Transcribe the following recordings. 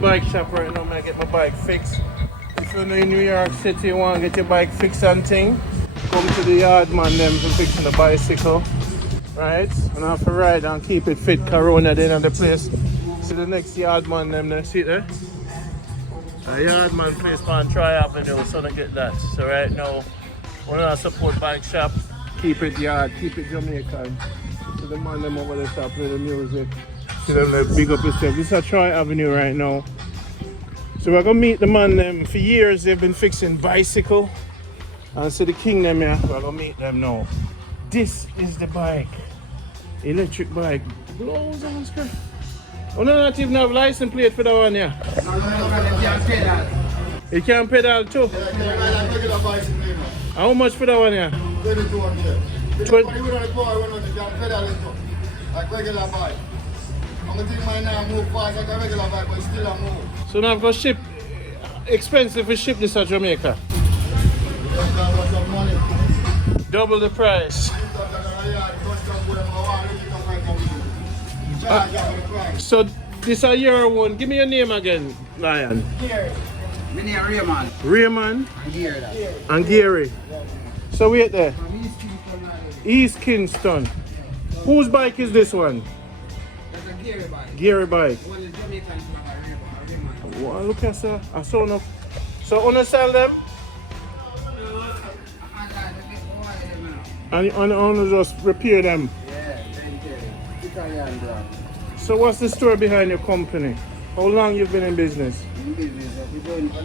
bike shop right now, I get my bike fixed. If you're in New York City, you want to get your bike fixed and thing, come to the yard man them for fixing the bicycle. Right? And I have to ride and keep it fit, Corona then at the place. See the next yard man them there, see there? The yard man place on Tri Avenue, so I get that. So right now, we want to support bike shop, keep it yard, keep it Jamaican. So the man them over there start playing the music. See them like big up yourself. This is a Tri Avenue right now. So we're gonna meet the man them. For years they've been fixing bicycle. And see the king them here, we're gonna meet them now. This is the bike. Electric bike. Blows on screen. Oh no, not even have license plate for that one here. No, you can't pedal. You can pedal too? How much for that one here? 2200. Like regular bike. I'm gonna take mine now move fast like a regular bike, but still I move. So now I've got ship, expensive to ship this to Jamaica. Double the price. So this is your one. Give me your name again, Lion. Gary. My name is Raymond. Raymond And Gary. and Gary. So wait there. East Kingston. Whose bike is this one? That's a Gary bike. Gary bike. One is Jamaican, Raymond. Wow, look at sir. I saw enough. So wanna sell them? And wanna just repair them? Yeah, thank you. Italian brand. So what's the story behind your company? How long you've been in business? In business, we've been doing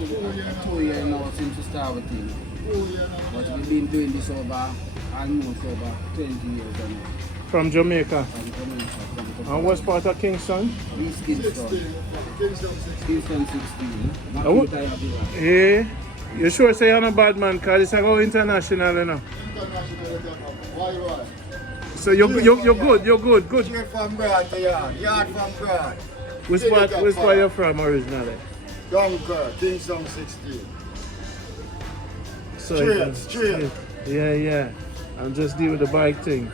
2 years now since we started with it. But we've been doing this over almost over 20 years now. From Jamaica. From Jamaica. And what's part of Kingston? East Kingston. Kingston 16. Not Oh. Italian. Yeah. You sure say you're not a bad man because it's go international, you know. Why? So you're good. Straight from Brad to yard from Brad. Which part you're from originally? Dunkirk, Kingston 16. So Straight. Yeah. I'm just dealing with the bike thing.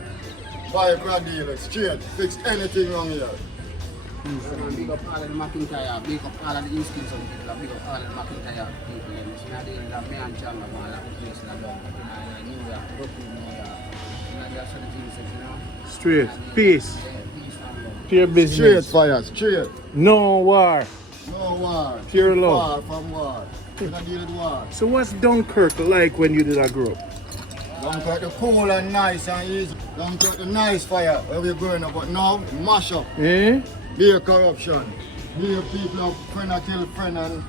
Buy a car dealer, straight. Fix anything wrong here. Big up all of the McIntyre, big up all of the East Kingston people, big up all of the McIntyre people. You know, they love me and Chandler, man, like the place in New York, Brooklyn, New York. You know, that's what the Jesus, you know. Straight. Peace. Yeah, peace and love. Pure Straight business. fire, straight. No war. No war. Pure love. Far from war. We don't deal with war. So what's Dunkirk like when you did that grow up? Dunkirk the cool and nice and easy. Dunkirk the nice fire where we're growing up, but now mash up. Eh? Be a corruption. Be a people of friend and kill friend and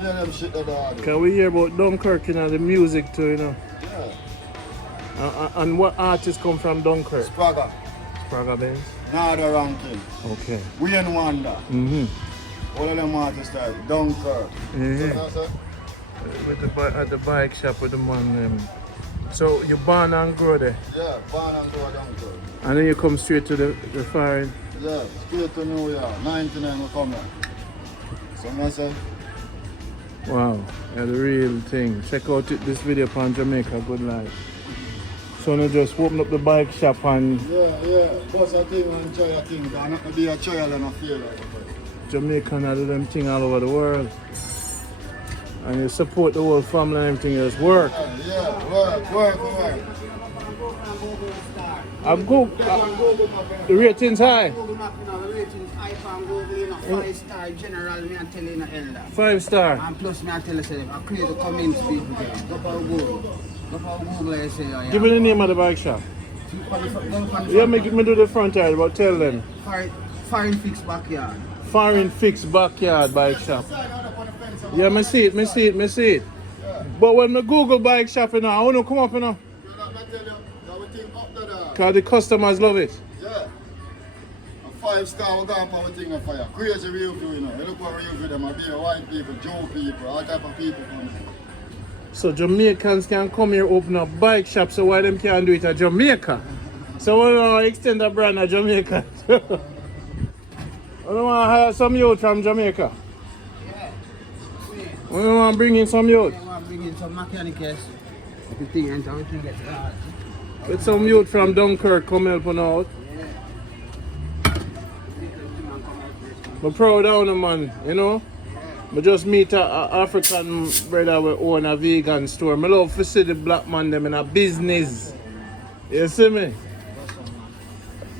hear them shit that they are. Can we hear about Dunkirk, you know, the music too, you know? Yeah. And what artists come from Dunkirk? Spraga. Spraga Benz? Nada ranking. Okay. Wayne Wonder. All of them artists like Dunkirk. Yeah. So, With at the bike shop with the man. So you born and grow there? yeah, born and grow Dunkirk. And then you come straight to the foreign? Yeah, straight to New York. 99 we come here. So I say, Wow, yeah, the real thing. Check out this video on Jamaica Good Life. So now just open up the bike shop and yeah, bust a thing and try a thing. I'm not gonna be a child and a feel like it. Jamaican are do them thing all over the world. And you support the whole family and everything else. Work. Yeah, work. I'm good. The rating's high. Google Map, you know, the ratings high from Google, you know, 5-star general, me and tell you no elder. 5-star. And plus me I tell you, say, I create the comments people there. Go for Google. Go for Google and say, oh yeah. Give me the name of the bike shop. Yeah, make me do the front yard, but tell them. Foreign Fix Backyard. Foreign Fix Backyard Bike Shop. Yeah, me see it. But when I Google bike shop, you know, I want to come up, you know. Because the customers love it. Yeah. A 5-star we got for thing of fire. Crazy review, you know. You look for review them, I be white people, Joe people, all type of people come here. So Jamaicans can come here open up bike shops, so why them can't do it at Jamaica? So we want to extend the brand at Jamaica. We don't want to hire some youth from Jamaica. Yeah. We want to bring in some youth. I want to bring in some mechanics. The thing and everything gets hard. Get some youth from Dunkirk come helping out. Yeah. We're proud of them, man, you know. I just meet a African brother who own a vegan store. I love to see the black man them in a business. You see me?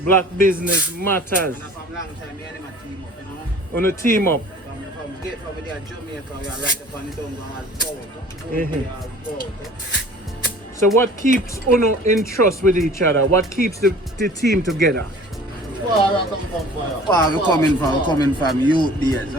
Black business matters. And from long time, me and him a team up, you know. On a team up. From get over there in Jamaica, we are right up on the down So what keeps Uno in trust with each other? What keeps the team together? Far we coming from youth days.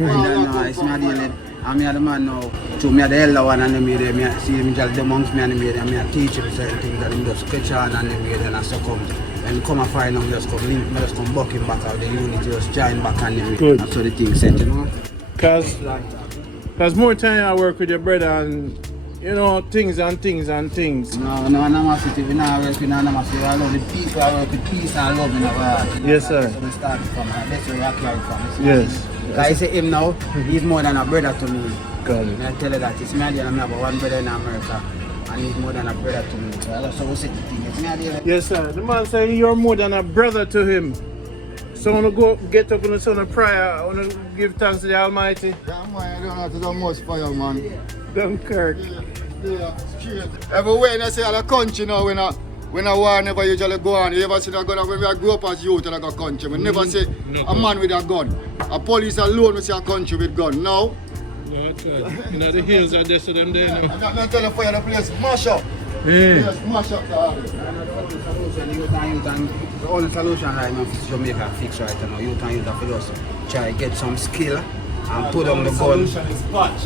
It's not dealing. I'm the man now. So me the elder one and them here. Me see him just amongst me and them here. Me teach him certain things and him just catch on and them here and so come. And come and find him just come link me just come buck him back out the unit just join back and them. Good. That's how the thing set, you know. Cause more time I work with your brother and you know things and things and things. No animosity. We not work with animosity. I love the people. I work with peace and love in our heart. Yes, sir. So we start from that's where I carry from. Yes. Like I say him now, he's more than a brother to me. Got it. And I tell you that it's me and I have one brother in America and he's more than a brother to me. So that's how we say the thing. It's me and Yes, sir. The man say you're more than a brother to him. So I want to go get up on the son of prayer. I want to give thanks to the Almighty. Yeah, man, I don't have to do much fire, man. Dunkirk. Yeah, straight. Everywhere in the country now, when a war never usually go on. You ever see that gun when we grew up as youth in a country? We never see a man with a gun. A police alone we see a country with gun. Now, No, that's right. You know the hills are just them there now. I'm not telling you the place mash up. Yeah. Just mash up the the only solution right now for Jamaica fix right now. You can use that for just try get some skill and put on the gun. Solution is patch.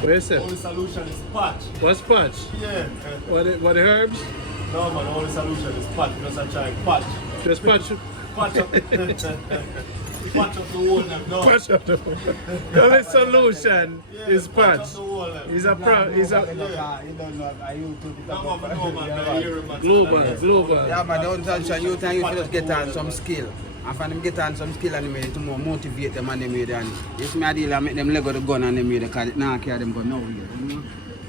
What is it? Only solution is patch. What's patch? Yeah. What the herbs? No man, only solution is patch. Just a try patch. Just patch. Patch up. Patch up the whole them. No. Patch up the only solution is patch. Patch up the whole them. He's a You don't know, I you to No man, I hear him. global. yeah, but the only solution you can use just get on some skill. And for them get on some skill and them to more motivate them and them with and it's me a deal and make them let go the gun and them with because it now carry them gun now here. You know?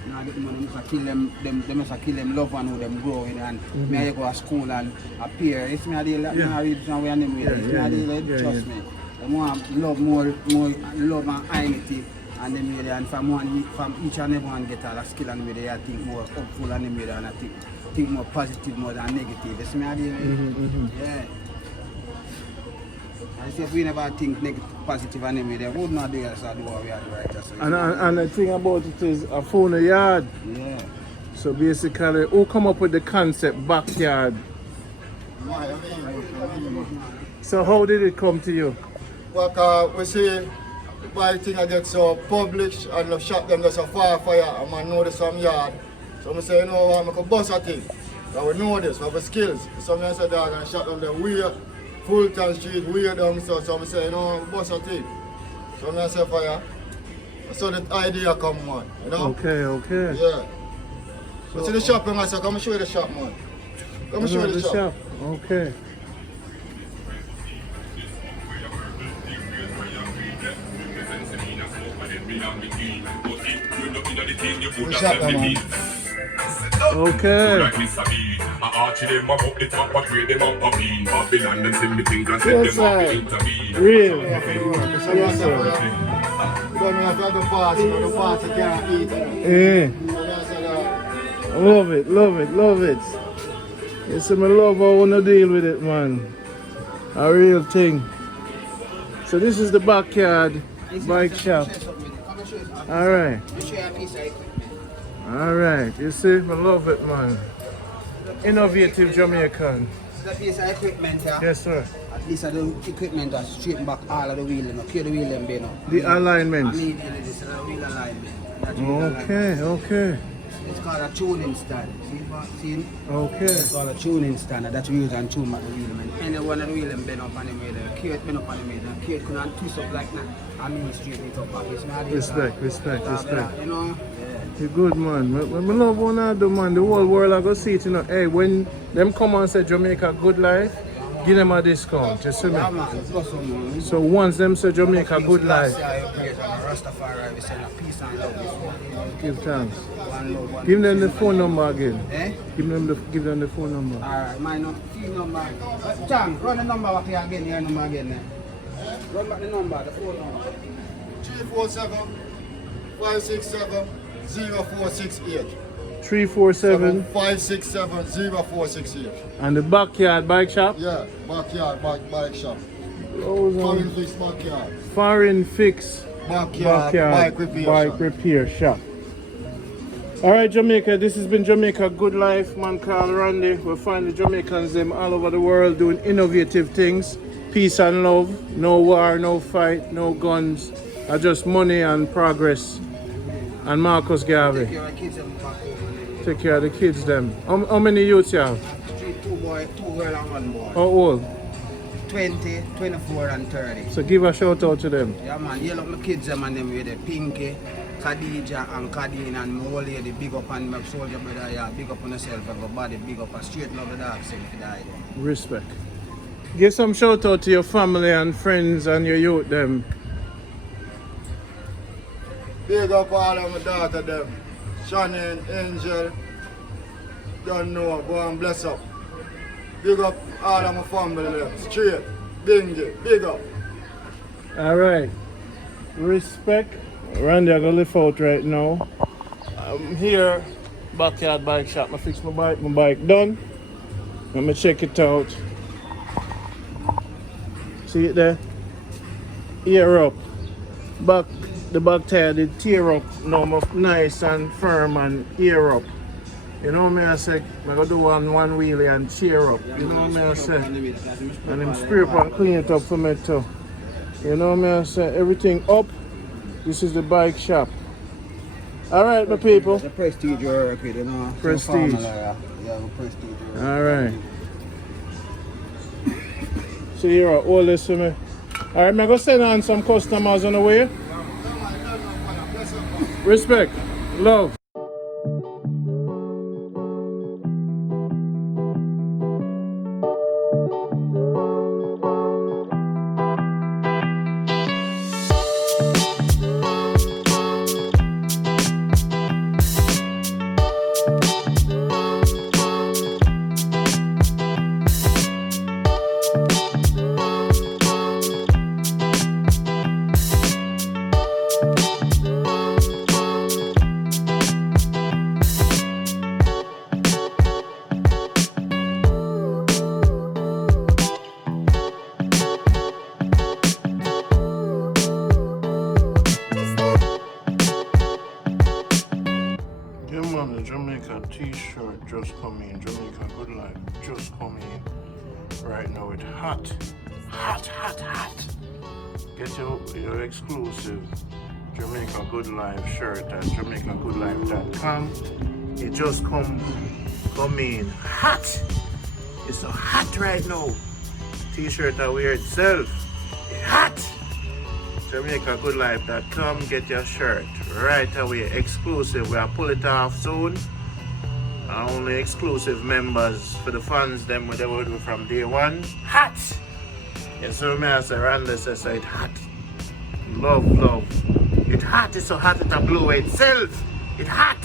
Now get money must kill them must kill them love one who them grow with and me I go to school and appear. It's me a deal that now read some way and them with it's me a deal trust me. Them want love more love and unity and them with and from each and every one get all the skill and with they I think more hopeful and them with and I think more positive more than negative. It's me a deal. Yeah. I say if we never think negative, positive and them, they would not do as I do what we are doing right. So And the thing about it is a phone a yard. yeah. So basically, who come up with the concept backyard? So how did it come to you? Well, we see why thing I get so published and the shot them just a fire and man know this some yard. So I say, you know what, I can bust a thing. So we know this, we have the skills. So I say dog and shot them the weird Fulton Street, weird down so I say, you know, bust a thing. So I say fire. So the idea come on, you know? Okay. Yeah. So see the shop and I say, come show you the shop man. Come show you the shop. Okay. The shop man. Okay. Yes, sir. Real. Yes, sir. Don't have to pass, the party can't eat. Yeah. Love it. Yes, I love how I want to deal with it, man. A real thing. So this is the backyard bike shop. Alright. Alright, you see, I love it, man. Innovative Jamaican. This is a piece of equipment here. Yes, sir. At least the equipment that straighten back all of the wheel, clear the wheel them, you know. The alignment. I mean, this is a wheel alignment. That's wheel alignment. Okay. It's called a tuning stand. See? Okay. It's called a tuning stand that we use and tune back the wheel. And any one of the wheel them bend up on the wheel, Kate bend up on the wheel, and Kate couldn't twist up like that. I mean, straighten it up. Respect. You know? You're good, man. I love what I do, man. The whole world I go see it, you know. Hey, when them come and say Jamaica Good Life, give them a discount. You see me? Yeah, man. So once them say Jamaica Good Life, Rastafari, we send a peace and love. give thanks. One love, Give them the phone number again. Eh? Give them the phone number. Alright, my phone number. Chang, run the number back here again, your number again. Run back the number, the phone number. 347 567 0468. 347 567 0468. and the backyard bike shop. Yeah, backyard bike shop. Those are Foreign fix backyard. Foreign Fix Backyard bike repair shop. Alright Jamaica, this has been Jamaica Good Life. Man called Randy. We'll find the Jamaicans them all over the world doing innovative things. Peace and love. No war, no fight, no guns. Just money and progress. And Marcus Garvey. Take care of kids and back home. Take care of the kids them. How many youths you have? Two boys, 2 girls and 1 boy. How old? 20, 24 and 30. So give a shout out to them. Yeah man, you love my kids them and them with the Pinky, Khadija and Kadeen and my old lady, big up on my soldier brother, yeah, big up on yourself, everybody, big up, a straight love the dog, sing for die. Respect. Give some shout out to your family and friends and your youth them. Big up all of my daughter them. Shannon, Angel. Don't know, go and bless up. Big up all of my family them. Straight, bingy, big up. Alright. Respect. Randy, I gotta lift out right now. I'm here, backyard bike shop. I fix my bike done. Let me check it out. See it there? Ear up. The back tire did tear up. Now I'm nice and firm and ear up. You know what I say? I gotta do one wheelie and cheer up. You know what I say? And him spray up and clean it up for me too. You know what I say? Everything up. This is the bike shop. Alright, my people. The prestige work with, you know. Prestige. Yeah, prestige work. Alright. So here are all this for me. Alright, I'm gonna send on some customers on the way. Respect. Love. The Jamaica t-shirt just come in. Jamaica Good Life just come in. Right now it's hot. Get your exclusive Jamaica Good Life shirt at jamaicagoodlife.com. It just come in hot. It's so hot right now. T-shirt I wear itself. It's hot. JamaicaGoodLife.com, get your shirt right away, exclusive. We'll pull it off soon. Only exclusive members for the fans, them they will do from day one. Hot! You see me as a Randy says it's hot. Love. It's hot, it's so hot it blew itself. It's hot.